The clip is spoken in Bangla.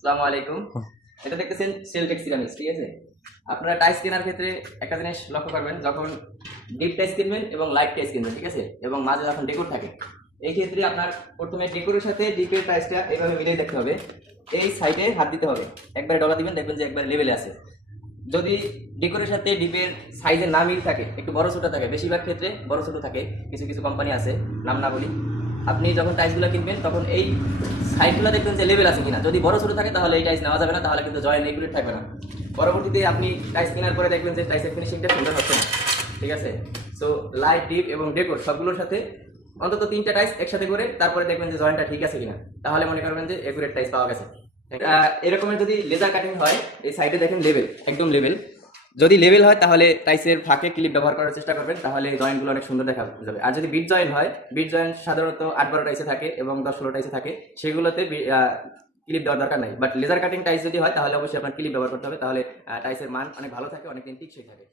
আসসালামু আলাইকুম। এটা দেখতেছেন সেলটেক্স সিরামিক্স, ঠিক আছে? আপনারা টাইলস কেনার ক্ষেত্রে একটা জিনিস লক্ষ্য করবেন, যখন ডিপ টাইলস কিনবেন এবং লাইট টাইলস কিনবেন, ঠিক আছে? এবং মাঝে যখন ডেকোর থাকে, এই ক্ষেত্রে আপনার প্রথমে ডেকোরের সাথে ডিপের টাইলসটা এইভাবে মিলিয়ে দেখতে হবে। এই সাইডে হাত দিতে হবে, একবারে ডলা দিবেন, দেখবেন যে একবারে লেভেলে আছে। যদি ডেকোরের সাথে ডিপের সাইজের না মিল থাকে, একটু বড় ছোট থাকে, বেশিরভাগ ক্ষেত্রে বড় ছোট থাকে, কিছু কিছু কোম্পানি আছে, নাম না বলি। আপনি যখন টাইলসগুলো কিনবেন তখন এই সাইডগুলো দেখবেন যে লেভেল আছে কিনা। যদি বড় ছোট থাকে তাহলে এই টাইলস নেওয়া যাবে না, তাহলে কিন্তু জয়েন্ট এগুলি থাকবে না। পরবর্তীতে আপনি টাইলস কেনার পরে দেখবেন যে টাইলসের ফিনিশিংটা সুন্দর হচ্ছে না, ঠিক আছে? সো লাইট, ডিপ এবং ডেকোর সবগুলোর সাথে অন্তত 3টা টাইলস একসাথে করে তারপরে দেখবেন যে জয়েন্টটা ঠিক আছে কিনা, তাহলে মনে করবেন যে একুরেট টাইলস পাওয়া গেছে। এরকমের যদি লেজার কাটিং হয়, এই সাইডে দেখেন লেভেল, একদম লেভেল। যদি লেভেল হয় তাহলে টাইসের ফাঁকে ক্লিপ ব্যবহার করার চেষ্টা করবেন, তাহলে জয়েন্টগুলো অনেক সুন্দর দেখা যাবে। আর যদি বিট জয়েন্ট হয়, বিট জয়েন্ট সাধারণত 8-12 টাইসে থাকে এবং 10-16 টাইসে থাকে, সেগুলোতে ক্লিপ দেওয়ার দরকার নাই। বাট লেজার কাটিং টাইস যদি হয় তাহলে অবশ্যই আপনার ক্লিপ ব্যবহার করতে হবে, তাহলে টাইসের মান অনেক ভালো থাকে, অনেকদিন টিকসই থাকে।